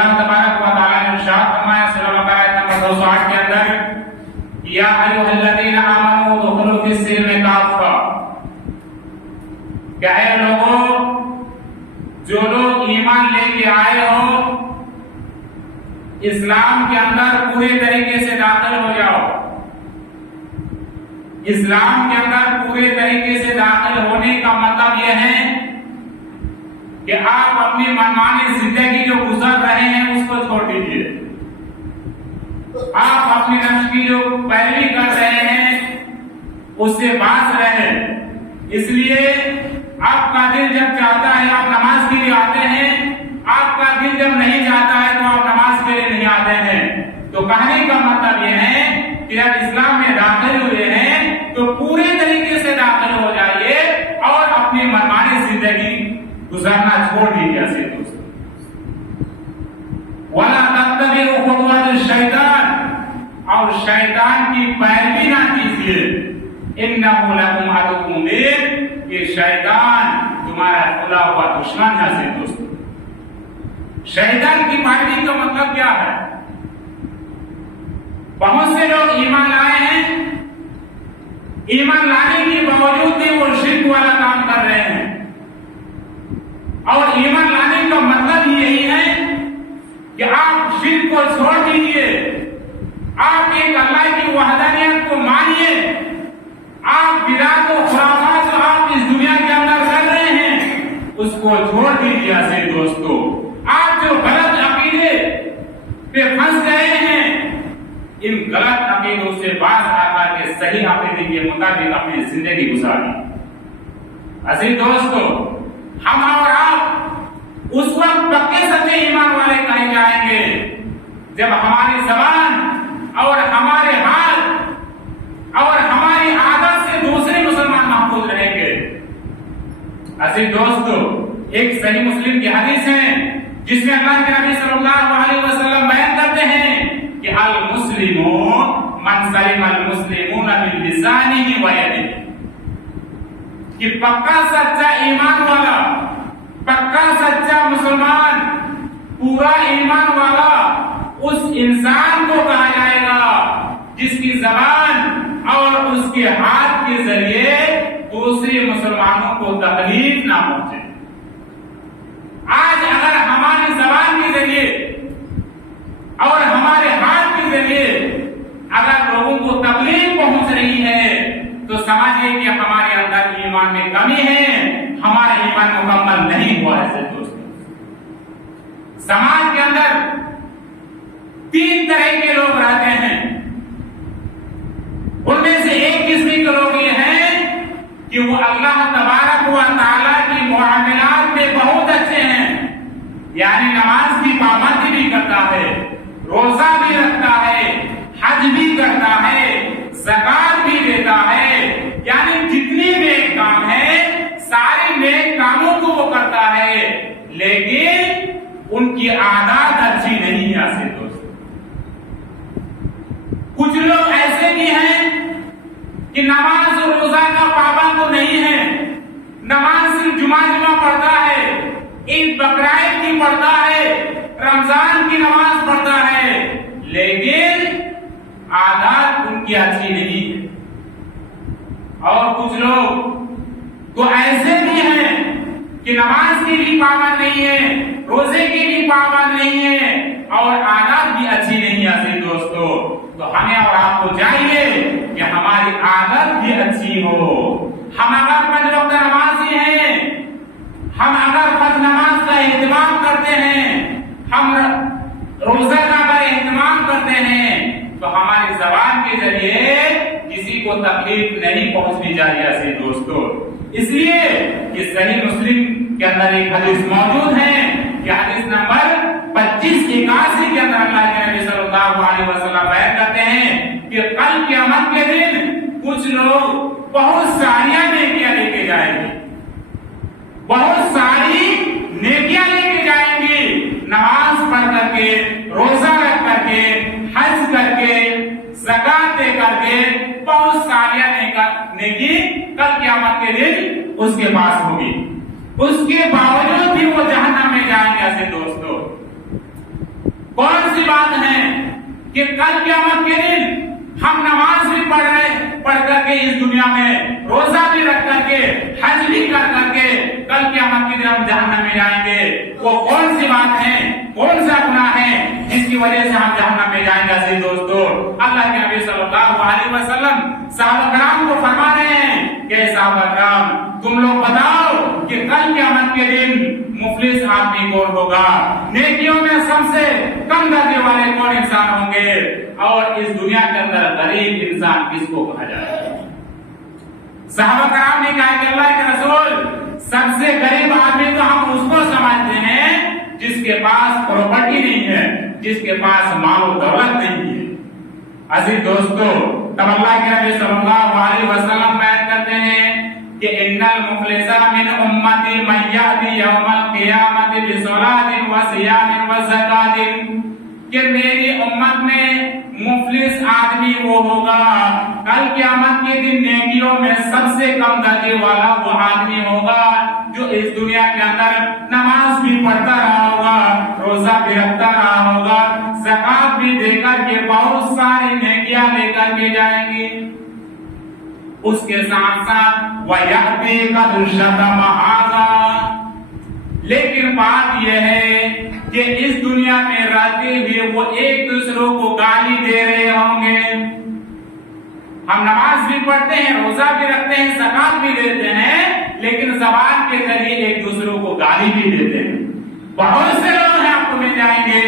اللہ تبارک و تعالی نے ارشاد فرمایا سورہ بقرہ آیت نمبر 208 کے اندر یا ایھا الذین آمنوا ادخلوا فی السلم کافہ، کہ اے لوگوں جو لوگ ایمان لے کے آئے ہو اسلام کے اندر پورے طریقے سے داخل ہو جاؤ۔ اسلام کے اندر پورے طریقے سے داخل ہونے کا مطلب یہ ہے کہ آپ اپنی منمانی زندگی جو گزر رہے ہیں اس کو چھوڑ دیجیے، آپ اپنی نفس کی جو پیروی کر رہے ہیں اس سے باز رہے۔ اس لیے آپ کا دل جب چاہتا ہے آپ نماز کے لیے آتے ہیں، آپ کا دل جب نہیں چاہتا ہے تو آپ نماز کے لیے نہیں آتے ہیں۔ تو کہنے کا مطلب یہ ہے کہ جب اسلام میں داخل ہوئے ہیں تو پورے طریقے سے داخل ہو جائیے اور اپنی منمانی زندگی گزارنا چھوڑ دیجیے ایسے دوستو۔ وَلَا تَتَّبِعُوا خُطُوَاتِ الشَّيْطَانِ، اور شیطان کی پیروی نہ کیجیے۔ إِنَّهُ لَكُمْ عَدُوٌّ مُبِينٌ، کہ شیطان تمہارا کھلا ہوا دشمن ہے ایسے دوستو۔ شیطان کی پیروی کا مطلب کیا ہے؟ بہت سے لوگ ایمان لائے ہیں، ایمان لانے کے باوجود بھی وہ شرک والا کام کر رہے ہیں، اور ایمان لانے کا مطلب یہی ہے کہ آپ شرک کو چھوڑ دیجیے، آپ ایک اللہ کی وحدانیت کو مانیے، آپ بدعت و خرافات جو آپ اس دنیا کے اندر کر رہے ہیں اس کو چھوڑ دیجیے ایسے دوستو۔ آپ جو غلط عقیدے پہ پھنس گئے ہیں ان غلط عقیدوں سے باز آ کر کے صحیح عقیدے کے مطابق اپنی زندگی گزاریں۔ عزیز دوستو، ہم اور آپ اس وقت پکے سچے ایمان والے کہے جائیں گے جب ہماری زبان اور ہمارے حال اور ہماری عادت سے دوسرے مسلمان محفوظ رہیں گے۔ عزیز دوستو، ایک صحیح مسلم کی حدیث ہے جس میں اللہ کے نبی صلی اللہ علیہ وسلم بیان کرتے ہیں کہ المسلم من سلم المسلمون من لسانه ويده، کہ پکا سچا ایمان والا، پکا سچا مسلمان، پورا ایمان والا اس انسان کو کہا جائے گا جس کی زبان اور اس کے ہاتھ کے ذریعے دوسرے مسلمانوں کو تکلیف نہ پہنچے۔ آج اگر ہماری زبان کے ذریعے اور ہمارے ہاتھ کے ذریعے اگر لوگوں کو تکلیف پہنچ رہی ہے تو سمجھیے کہ ہمارے اندر ایمان میں کمی ہے، ہمارا ایمان مکمل نہیں ہوا ہے دوستو۔ سماج کے اندر تین طرح کے لوگ رہتے ہیں، ان میں سے ایک قسم کے لوگ یہ ہیں کہ وہ اللہ تبارک و تعالی کی معاملات میں بہت اچھے ہیں، یعنی نماز کی پابندی بھی کرتا ہے، روزہ بھی رکھتا ہے، حج بھی کرتا ہے، زکات بھی دیتا ہے، یعنی جتنی نیک کام ہے سارے نیک کاموں کو وہ کرتا ہے، لیکن ان کی عادات اچھی نہیں ہے ایسے دوست۔ کچھ لوگ ایسے بھی ہیں کہ نماز اور روزہ کا پابند تو نہیں ہے، نماز صرف جمعہ پڑھتا ہے، عید بقرعید کی پڑھتا ہے، رمضان کی نماز پڑھتا ہے، لیکن عادات ان کی اچھی نہیں ہے۔ اور کچھ لوگ تو ایسے بھی ہیں کہ نماز کی بھی پابند نہیں ہے، روزے کی بھی پابند نہیں ہے، اور عادات بھی اچھی نہیں ہے دوستو۔ تو ہمیں اور آپ کو چاہیے کہ ہماری عادت بھی اچھی ہو۔ ہم اگر 5 وقت نمازی ہیں، ہم اگر فرض نماز کا اہتمام کرتے ہیں، ہم روزہ کا اہتمام کرتے ہیں، تو ہماری زبان کے ذریعے کسی کو تکلیف نہیں پہنچنی چاہیے ایسے دوستو۔ اس لیے کہ صحیح مسلم کے اندر ایک حدیث موجود ہے کہ حدیث نمبر 2581 کے اندر اللہ کے نبی صلی اللہ علیہ وسلم بیان کرتے ہیں کہ کل قیامت کے دن کچھ لوگ بہت ساری نیکیاں لے کے جائیں گے، بہت ساری نیکیاں لے کے جائیں گے، نماز پڑھ کر کے، روزہ رکھ کر کے، حج کر کے، زکات دے کر کے، بہت ساری نیکی کل قیامت کے دن اس کے پاس ہوگی، اس کے باوجود بھی وہ جہنم میں جائیں گے ایسے دوستو۔ बात है कि कल क़यामत के दिन हम नमाज भी पढ़ करके इस दुनिया में, रोजा भी रख करके, हज भी कर करके कल क़यामत के दिन हम जहन्नम में जाएंगे। वो कौन सी बात है, कौन सा गुनाह है जिसकी वजह से हम जहन्नम में जाएंगे? अजीज दोस्तों, अल्लाह के नबी सल्लल्लाहु अलैहि वसल्लम सहाबा कराम को फरमा रहे हैं कि सहाबा कराम, तुम लोग बताओ कि कल क़यामत के दिन मुफलिस आदमी कौन होगा, नेकियों में सबसे कम दर्जे वाले कौन इंसान होंगे, और इस दुनिया के अंदर गरीब इंसान किसको कहा जाएगा? सहाबा कराम ने कहा कि अल्लाह के रसूल, सबसे गरीब आदमी तो हम उसको समझते हैं जिसके पास प्रॉपर्टी नहीं है, जिसके पास माल और दौलत नहीं है। अजीज दोस्तों, तब अल्लाह के नबी सल्लल्लाहु अलैहि वसल्लम बयान करते हैं कि इन्नल मुफलिसा मिन उम्मती मन यअती यौमल क़ियामति बिसलातिन व सियामिन व ज़कातिन, कि मेरी उम्मत में मुफलिस आदमी वो होगा, कल क़यामत के दिन नेकियों में सबसे कम दर्जे वाला वो आदमी होगा जो इस दुनिया के अंदर नमाज भी पढ़ता रहा होगा, रोजा भी रखता रहा होगा, ज़कात भी देकर के बहुत सारी नेकियां लेकर के जाएंगे। उसके साथ साथ वयअती कदुशतम हाज़ा, लेकिन बात यह है कि इस दुनिया में रहते हुए वो एक दूसरों को गाली दे रहे होंगे। हम नमाज भी पढ़ते हैं, रोजा भी रखते हैं, ज़कात भी देते हैं, लेकिन ज़बान के जरिए एक दूसरों को गाली भी देते हैं। बहुत से लोग हैं, आपको मिल जाएंगे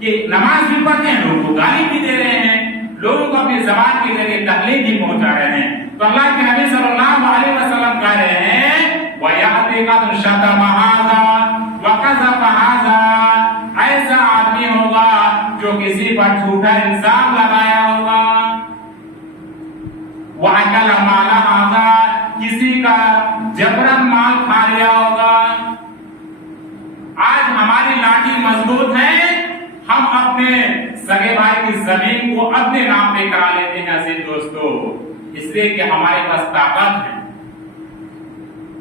कि नमाज भी पढ़ते हैं, लोगों को गाली भी दे रहे हैं, लोगों को अपनी ज़बान के जरिए तकलीफ भी पहुंचा रहे हैं। तो अल्लाह के नबी सल्लल्लाहु अलैहि वसल्लम कह रहे हैं वयअती कदुशतम हाज़ा व कज़फ़ हाज़ा, ऐसा आदमी होगा जो किसी पर झूठा इल्जाम लगाया होगा, वअकल माल हाज़ा, किसी का जबरन माल खा लिया होगा। आज हमारी लाठी मजबूत है, हम अपने सगे भाई की जमीन को अपने नाम पे करा लेते हैं अजीज दोस्तों, इसलिए कि हमारे पास ताकत है।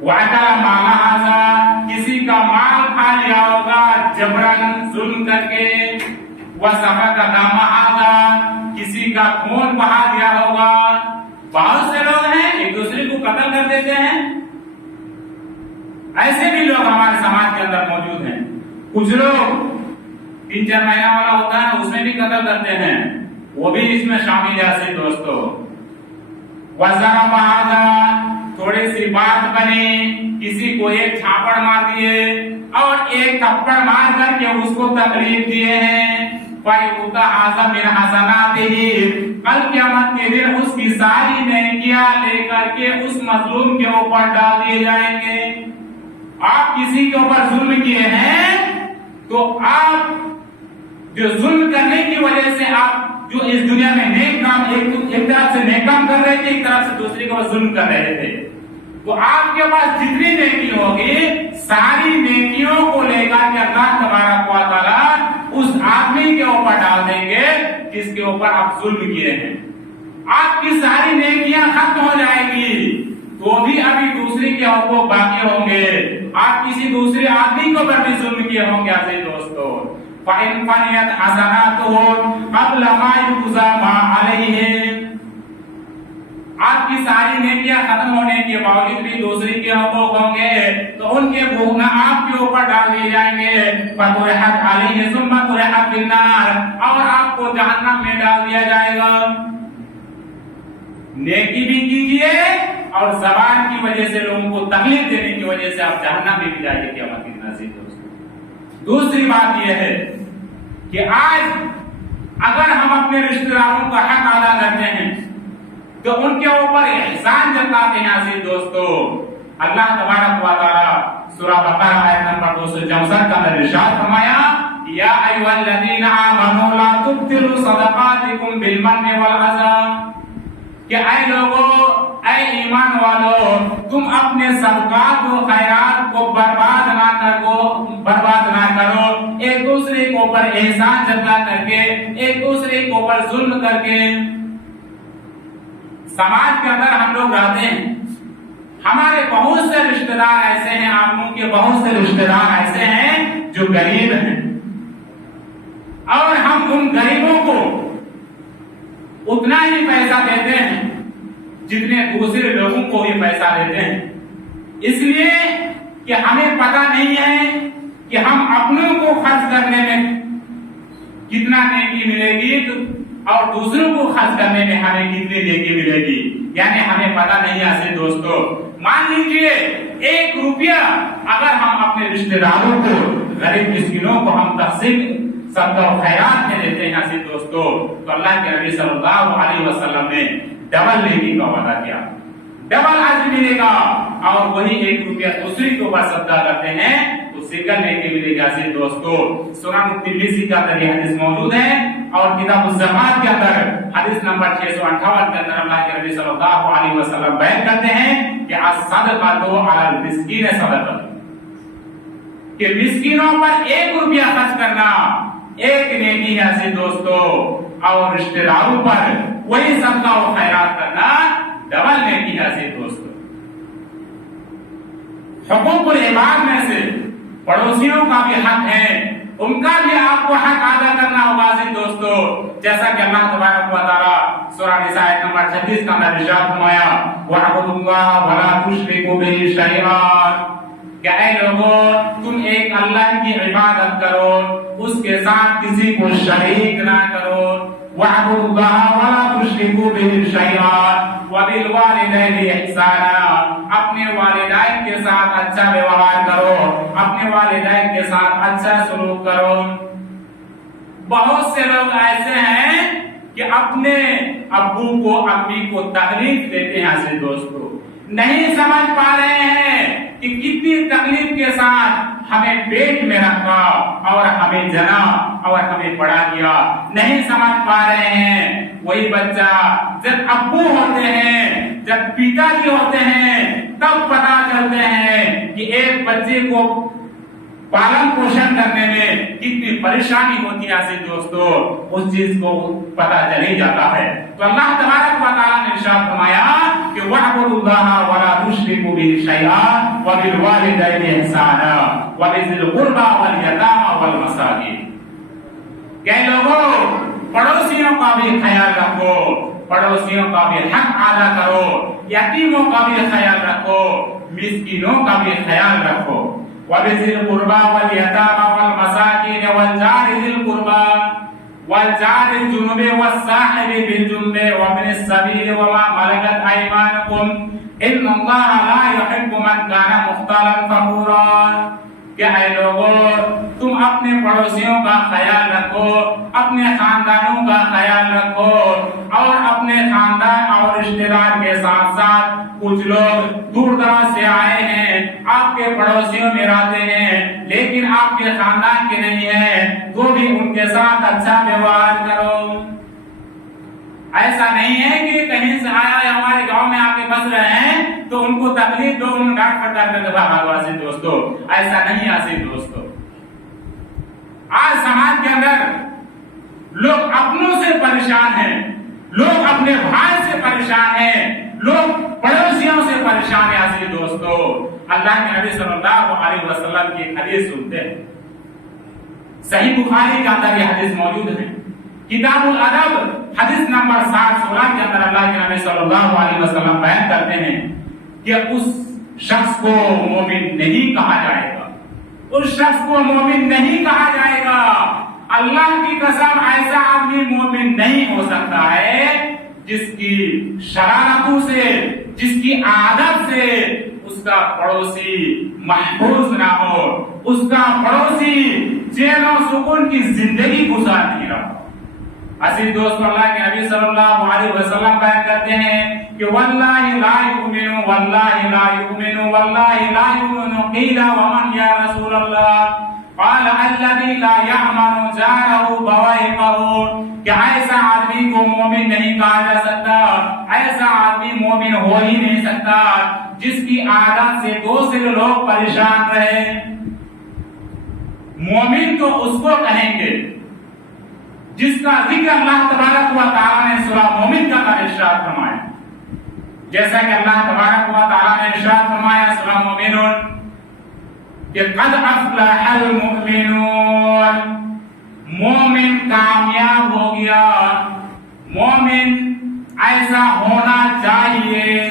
वअकल माल हाज़ा, किसी का माल खा लिया होगा जबरन जुल्म करके, वसफक दम हाज़ा, किसी का खून बहा दिया होगा। बहुत से लोग हैं एक दूसरे को कत्ल कर देते हैं, ऐसे भी लोग हमारे समाज के अंदर मौजूद हैं। कुछ लोग 3-4 महीना वाला होता है उसमें भी कत्ल करते हैं, वो भी इसमें शामिल है अजीज दोस्तों। वज़रब हाज़ा, थोड़ी सी बात बनी, किसी को एक छापड़ मार दिए और एक थप्पड़ मार करके उसको तकलीफ दिए हैं। फ़युता हाज़ा मिन हसनातिही, कल क़यामत के दिन उसकी सारी नेकियां लेकर के उस मजलूम के ऊपर डाल दिए जाएंगे। आप किसी के ऊपर जुल्म किए हैं तो आप जो जुल्म करने की वजह से आप जो इस दुनिया में नेक काम एक तरफ से नेक काम कर रहे थे, एक तरफ से दूसरे के ऊपर जुल्म कर रहे थे, तो आपके पास जितनी नेकी होगी सारी नेकियों को लेकर के अल्लाह तबारक व तआला उस आदमी के ऊपर डाल देंगे जिसके ऊपर आप जुल्म किए हैं। आपकी सारी नेकियां खत्म हो जाएगी, तो भी अभी दूसरे के हकूक बाकी होंगे, आप किसी दूसरे आदमी को पर भी जुल्म किए होंगे। अजीज दोस्तों, फ़इन फ़नियत हसनातुहु क़ब्ल मा युज़ा मा अलैहि, आपकी सारी नेकियां खत्म होने के बावजूद भी दूसरे के हकूक होंगे तो उनके गुनाह आपके ऊपर डाल दिए जाएंगे। फ़तुरिहत अलैहि सुम्मा तुरिहत फिन्नार, और आपको जहन्नम में डाल दिया जाएगा। नेकी भी कीजिए और ज़बान की वजह से लोगों को तकलीफ देने की वजह से आप जहन्नम में भी जाएंगे क़यामत के दिन। अजीज दोस्तों, दूसरी बात यह है कि आज अगर हम अपने रिश्तेदारों का हक अदा करते हैं तो उनके ऊपर एहसान जताते हैं। अजीज दोस्तों, अल्लाह तबारक व तआला सूरह बकरा आयत नंबर 264 का इरशाद फरमाया, या अय्युहल्लज़ीना आमनू ला तुब्तिलू सदक़ातिकुम बिलमन्नि वल अज़ा, कि ऐ लोगों, ऐ ईमान वालों, तुम अपने सदक़ात व खैरात को बर्बाद ना करो एक दूसरे के ऊपर एहसान जता करके, एक दूसरे के ऊपर जुल्म करके। समाज के अंदर हम लोग रहते हैं, हमारे बहुत से रिश्तेदार ऐसे हैं, आप लोगों के बहुत से रिश्तेदार ऐसे हैं जो गरीब हैं, और हम तुम गरीबों को उतना ही पैसा देते हैं जितने दूसरे लोगों को भी पैसा देते हैं, इसलिए कि हमें पता नहीं है कि हम अपनों को खर्च करने में कितना नेकी मिलेगी और दूसरों को खर्च करने में हमें कितनी नेकी मिलेगी, यानी हमें पता नहीं है। ऐसे दोस्तों, मान लीजिए 1 रुपया अगर हम अपने रिश्तेदारों को, गरीब मिस्किनों को हम तकसीम सदका और खैरात में देते हैं ऐसे दोस्तों, तो अल्लाह के नबी सल्लल्लाहु अलैहि वसल्लम ने डबल नेकी का वादा किया, डबल अज्र मिलेगा। और वही 1 रुपया दूसरी के ऊपर सदका करते हैं तो सिंगल नेकी मिलेगा ऐसे दोस्तों। सुनन तिर्मिज़ी का अंदर ये हदीस मौजूद है और किताब ज़कात के अंदर हदीस नंबर 658 के अंदर अल्लाह के नबी सल्लल्लाहु अलैहि वसल्लम बयान करते हैं कि as-सदक़तु अलल मिस्कीन सदक़ा, कि मिस्कीनों पर 1 रुपया खर्च करना एक नेकी है ऐसे दोस्तों, और रिश्तेदारों पर वही सदका और खैरात करना डबल नेकी है ऐसे दोस्तों। हुकूकुल इबाद में से पड़ोसियों का भी हक है, उनका भी आपको हक अदा करना होगा ऐसे दोस्तों। जैसा कि अल्लाह तबारक व तआला सूरह निसा आयत नंबर 36 का अंदर इरशाद फरमाया, वअबुदुल्लाह वला तुश्रिकू बिही शैआ, क्या ऐ लोगों तुम एक अल्लाह की इबादत करो, उसके साथ किसी को शरीक ना करो। वअबुदुल्लाह वला तुश्रिकू बिही शैआ वबिल वालिदैनि इहसाना, अपने वालिदैन के साथ अच्छा व्यवहार करो, अपने वालिदैन के साथ अच्छा सलूक करो। बहुत से लोग ऐसे हैं कि अपने अब्बू को अम्मी को तकलीफ देते हैं ऐसे दोस्तों, नहीं समझ पा रहे हैं कि कितनी तकलीफ के साथ हमें पेट में रखा और हमें जना और हमें बड़ा किया, नहीं समझ पा रहे हैं। वही बच्चा जब अब्बू होते हैं, जब पिताजी होते हैं, तब पता चलते हैं कि एक बच्चे को पालन पोषण करने में कितनी परेशानी होती है ऐसे दोस्तों, उस चीज को पता चल ही जाता है। तो अल्लाह तबारक व तआला ने इरशाद फरमाया कि वअबुदुल्लाह वला तुश्रिकू बिही शैआ वबिल वालिदैनि इहसाना वबिज़िल कुर्बा वल यतामा वल मसाकीन। क्या लोगों, पड़ोसियों का भी ख्याल रखो, पड़ोसियों का भी हक अदा करो, यतीमों का भी ख्याल रखो, मिस्कीनों का भी ख्याल रखो। वबिज़िल कुर्बा वल यतामा वल मसाकीन वल जारि ज़िल कुर्बा वल जारि जुनुबि वस्साहिबि बिल जुन्बि वब्निस सबील वमा मलकत अयमानुकुम इन्नल्लाहा ला युहिब्बु मन काना मुख्तालन फखूरा। क्या है लोगों, तुम अपने पड़ोसियों का ख्याल रखो, अपने खानदानों का ख्याल रखो, और अपने खानदान और रिश्तेदार के साथ साथ कुछ लोग दूर दराज से आए हैं, आपके पड़ोसियों में रहते हैं लेकिन आपके खानदान के नहीं है, तो भी उनके साथ अच्छा व्यवहार करो। ऐसा नहीं है कि कहीं से आया है हमारे गांव में आके बस रहे हैं तो उनको तकलीफ दो, उन्हें डांट फटकार करके भागो ऐसे दोस्तों, ऐसा नहीं है ऐसे दोस्तों। आज समाज के अंदर लोग अपनों से परेशान हैं, लोग अपने भाई से परेशान हैं, लोग पड़ोसियों से परेशान है ऐसे दोस्तों। अल्लाह के नबी सल्लल्लाहु अलैहि वसल्लम की हदीस सुनते हैं, सही बुखारी के अंदर ये हदीस मौजूद है, किताबुल अदब हदीस नंबर 716 के अंदर अल्लाह के नबी सल्लल्लाहु अलैहि वसल्लम बयान करते हैं कि उस शख्स को मोमिन नहीं कहा जाएगा, उस शख्स को मोमिन नहीं कहा जाएगा। अल्लाह की कसम, ऐसा आदमी मोमिन नहीं हो सकता है जिसकी शरारतों से, जिसकी आदत से उसका पड़ोसी महफूज ना हो, उसका पड़ोसी चैन और सुकून की जिंदगी गुजार नहीं रहा। असीम दोस्तों, अल्लाह के नबी सल्लल्लाहु अलैहि वसल्लम बयान करते हैं कि वल्लाहि ला युमिनु वल्लाहि ला युमिनु वल्लाहि ला युमिनु क़ीला वमन या रसूल अल्लाह क़ाल अल्लज़ी ला यअमनु जारहु बवाइक़हु। क्या ऐसा आदमी को मोमिन नहीं कहा जा सकता, ऐसा आदमी मोमिन हो ही नहीं सकता जिसकी आदत से दूसरे लोग परेशान रहे। मोमिन तो उसको कहेंगे जिसका जिक्र अल्लाह तबारक व तआला ने सूरह मोमिन का इरशाद फरमाया, जैसा कि अल्लाह तबारक व तआला ने इरशाद फरमाया सूरह मोमिनून कि क़द अफ़लहल मुमिनून, मोमिन कामयाब गया। मोमिन ऐसा होना चाहिए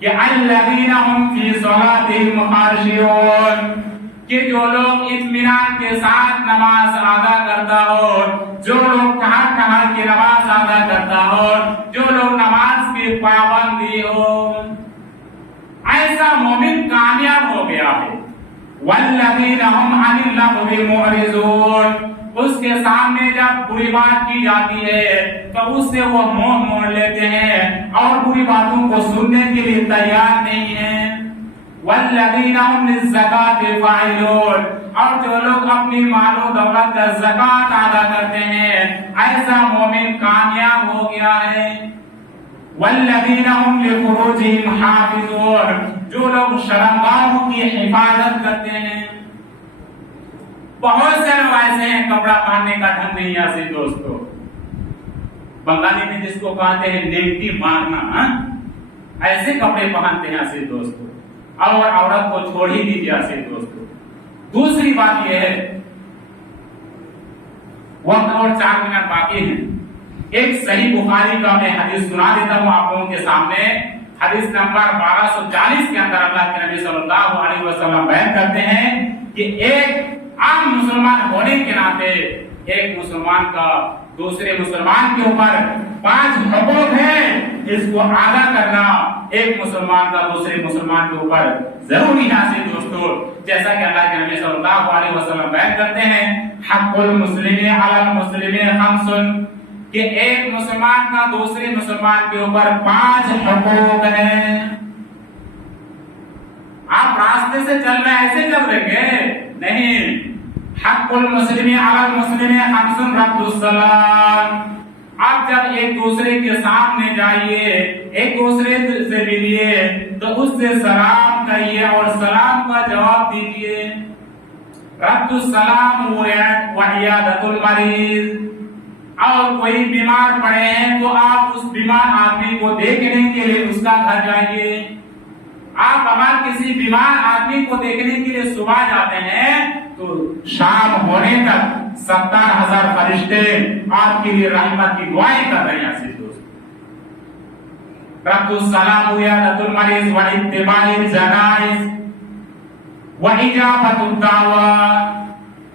कि अल्लज़ीना हुम फी सलातिहिम खाशिऊन, कि जो लोग इत्मीनान के साथ नमाज अदा करता हो, जो लोग कहाँ की नमाज अदा करता हो, जो लोग नमाज की पाबंदी हो, ऐसा मोमिन कामयाब हो गया है। वल्लज़ीना हुम अनिल लग़वी मुअरिज़ून, उसके सामने जब बुरी बात की जाती है तो उससे वो मुंह मोड़ लेते हैं और बुरी बातों को सुनने के लिए तैयार नहीं है। वल्लज़ीना हुम लिज़्ज़काति फ़ाइलून, और जो लोग अपनी मालो दौलत का ज़कात अदा करते हैं, ऐसा मोमिन कामयाब हो गया है। वल्लज़ीना हुम लिफ़ुरूजिहिम हाफ़िज़ून, जो लोग शर्मगाहों की हिफाजत करते हैं। बहुत से लोग ऐसे हैं कपड़ा पहनने का ढंग नहीं है ऐसे दोस्तों, बंगाली में जिसको कहते हैं नेमटी मारना, ऐसे कपड़े पहनते हैं ऐसे दोस्तों, और औरत को छोड़ ही दीजिए ऐसे दोस्तों। दूसरी बात यह है, वक्त और 4 मिनट बाकी हैं, एक सही बुखारी का मैं हदीस सुना देता हूं आप लोगों के सामने। हदीस नंबर 1240 के अंदर अल्लाह के नबी सल्लल्लाहु अलैहि वसल्लम बयान करते हैं कि एक आम मुसलमान होने के नाते एक मुसलमान का दूसरे मुसलमान के ऊपर 5 हकूक है, इसको अदा करना एक मुसलमान का दूसरे मुसलमान के ऊपर जरूरी है दोस्तों। जैसा कि अल्लाह के नबी सल्लल्लाहु अलैहि वसल्लम बयान करते हैं, हक़्क़ुल मुस्लिमी अलल मुस्लिमी खम्सुन, कि एक मुसलमान का दूसरे मुसलमान के ऊपर 5 हकूक है। आप रास्ते से चल रहे ऐसे चल रहे नहीं, हक़्क़ुल मुस्लिमी अलल मुस्लिमी खम्सुन रद्दुस सलाम, आप जब एक दूसरे के सामने जाइए, एक दूसरे से मिलिए तो उससे सलाम कहिए और सलाम का जवाब दीजिए। रद्दुस सलाम व इयादतुल मरीज, और कोई बीमार पड़े हैं तो आप उस बीमार आदमी को देखने के लिए उसका घर जाइए। आप अगर किसी बीमार आदमी को देखने के लिए सुबह जाते हैं तो शाम होने तक 70,000 फरिश्ते आपके लिए रहमत की दुआएं कर रहे हैं ऐसे दोस्त। रद्दुस सलाम व इयादतुल मरीज व इत्तिबाइल जनाइज व इजाबतुद दावा,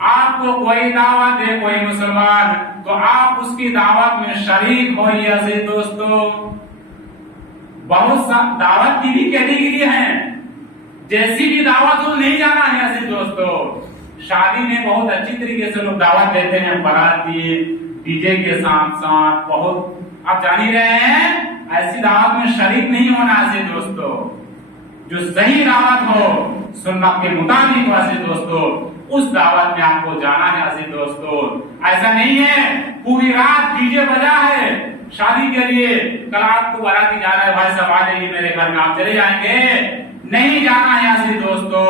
आपको कोई दावत दे कोई मुसलमान तो आप उसकी दावत में शरीक होइए ऐसे दोस्तों। बहुत सा दावत की भी कैटेगरी है, जैसी भी दावत हो नहीं जाना है ऐसे दोस्तों। शादी में बहुत अच्छी तरीके से लोग दावत देते हैं, बारात दिए डीजे के साथ साथ, बहुत आप जान ही रहे हैं, ऐसी दावत में शरीक नहीं होना ऐसे दोस्तों। जो सही दावत हो सुन्नत के मुताबिक हो ऐसे दोस्तों, उस दावत में आपको जाना है ऐसे दोस्तों। ऐसा नहीं है पूरी रात डीजे बजा है शादी के लिए, कल आपको बाराती जाना है, भाई साहब आ जाइए मेरे घर में, आप चले जाएंगे, नहीं जाना है ऐसे दोस्तों।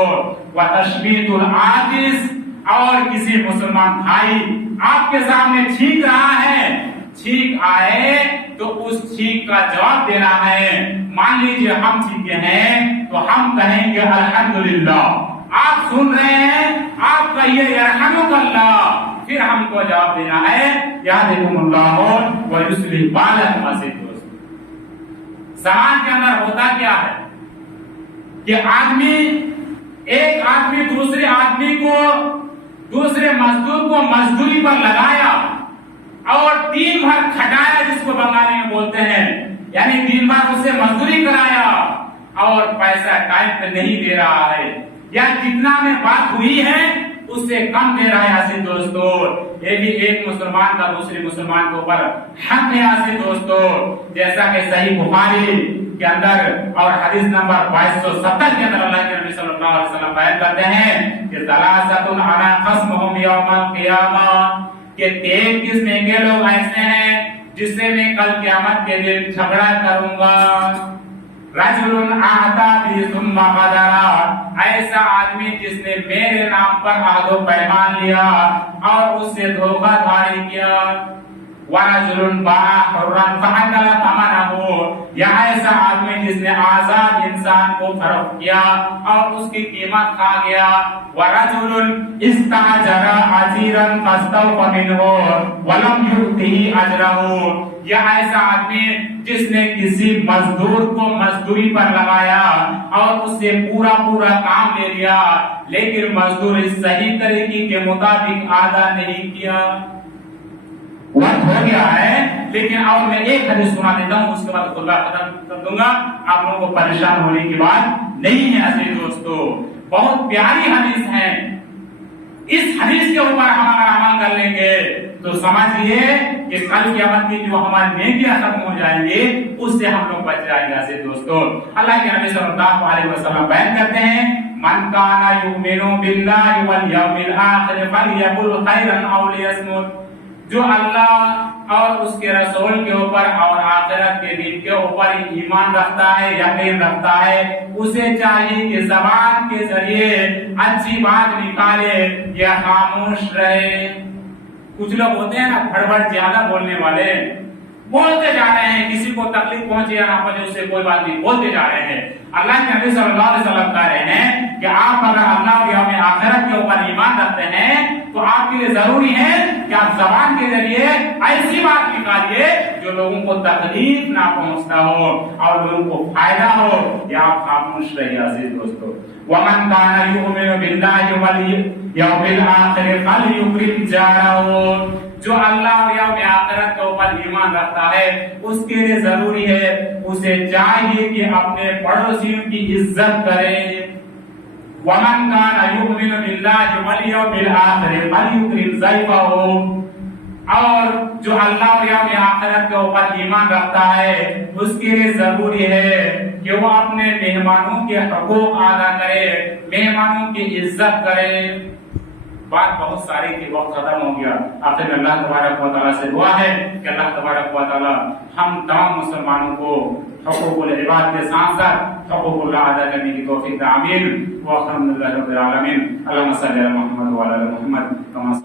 व तशबीहुल आजिज, और किसी मुसलमान भाई आपके सामने छींक रहा है, छींक आए तो उस छींक का जवाब देना है। मान लीजिए हम छींके हैं तो हम कहेंगे अल्हम्दुलिल्लाह, आप सुन रहे हैं आप कहिए यरहमुकल्लाह, फिर हमको जवाब देना है यादिकुमुल्लाह व युस्लिह बालकुम। ऐसे दोस्त समाज के अंदर होता क्या है कि एक आदमी दूसरे आदमी को, दूसरे मजदूर को मजदूरी पर लगाया और दिन भर खटाया, जिसको बंगाली में बोलते हैं, यानी दिन भर उसे मजदूरी कराया और पैसा टाइम पे नहीं दे रहा है, या जितना में बात हुई है उससे कम दे रहा है ऐसे दोस्तों। ये भी एक मुसलमान का दूसरे मुसलमान के ऊपर हक है ऐसे दोस्तों। जैसा कि सही बुखारी के अंदर और हदीस नंबर 2270 के अंदर अल्लाह के नबी सल्लल्लाहु अलैहि वसल्लम बयान करते हैं कि सलासतुन अना क़स्मुहुम यौमल क़ियामह, कि 3 किस्म के लोग ऐसे हैं जिससे मैं कल क़यामत के दिन झगड़ा करूंगा। रजुलुन आहता बि सुम्मा गदरा, ऐसा आदमी जिसने मेरे नाम पर अहद पैमान लिया और उससे धोखाधड़ी किया। वरजुलुन बाअ हुर्रन फअकल थमनहु, या ऐसा आदमी जिसने आजाद इंसान को फरोख्त किया और उसकी कीमत खा गया। वरजुलुन इस्ताजरा अजीरन फस्तौफा मिनहु वलम युति युक्तिही अजरहू, यह ऐसा आदमी जिसने किसी मजदूर को मजदूरी पर लगाया और उससे पूरा पूरा काम ले लिया, लेकिन मजदूर इस सही तरीके के मुताबिक अदा नहीं किया। वक्त हो गया है, लेकिन और मैं एक हदीस सुना देता हूँ, उसके बाद खुतबा खत्म कर दूंगा। आप लोगों को परेशान होने की बात नहीं है अजीज दोस्तों, बहुत प्यारी हदीस है। इस हदीस के ऊपर हम अगर अमल कर लेंगे तो समझिए कि कल क़यामत की जो हमारी नेकियां खत्म हो जाएंगी, उससे हम लोग बच जाएंगे अजीज दोस्तों। अल्लाह के नबी सल्लल्लाहु अलैहि वसल्लम बयान करते हैं, मन काना युमिनु बिल्लाहि वल यौमिल आखिर फलयकुल खैरन औ लियस्मुत। जो अल्लाह और उसके रसूल के ऊपर और आखिरत के दिन के ऊपर ईमान रखता है, यकीन रखता है, उसे चाहिए कि ज़बान के जरिए अच्छी बात निकाले या खामोश रहे। कुछ लोग होते हैं ना फड़फड़ ज्यादा बोलने वाले, बोलते जा रहे हैं, किसी को तकलीफ पहुंचे या ना पहुंचे उससे कोई बात नहीं, बोलते जा रहे हैं। अल्लाह के नबी सल्लल्लाहु अलैहि वसल्लम कह रहे हैं कि आप अगर अल्लाह और यौम आखिरत के ऊपर ईमान रखते हैं तो आपके लिए जरूरी है कि आप ज़बान के जरिए ऐसी बात निकालिए जो लोगों को तकलीफ ना पहुंचता हो और लोगों को फायदा हो, या आप खामोश रहिए अजीज दोस्तों। वमन काना युमिनु बिल्लाहि वल यौमिल आखिर फलयुक्रिम जारहू। जो अल्लाह और यौम आखिरत के ऊपर ईमान रखता है उसके लिए जरूरी है, उसे चाहिए कि अपने पड़ोसियों की इज्जत करे। वमन काना युमिनु बिल्लाहि वल यौमिल आखिर फलयुक्रिम ज़ैफहू। और जो अल्लाह और यौम आखिरत के ऊपर ईमान रखता है उसके लिए जरूरी है कि वो अपने मेहमानों के हकूक अदा करे, मेहमानों की इज्जत करे। बात बहुत सारी थी, वक्त खत्म हो गया। आखिर में अल्लाह तबारक व तआला से दुआ है कि अल्लाह तबारक व तआला हम तमाम मुसलमानों को हुकूकुल इबाद के साथ साथ हुकूकुल्लाह अदा करने की तौफीक दे। आमीन व अल्हम्दुलिल्लाहि रब्बिल आलमीन। अल्लाहुम्मा सल्लि अला मुहम्मद व अला आलि मुहम्मद।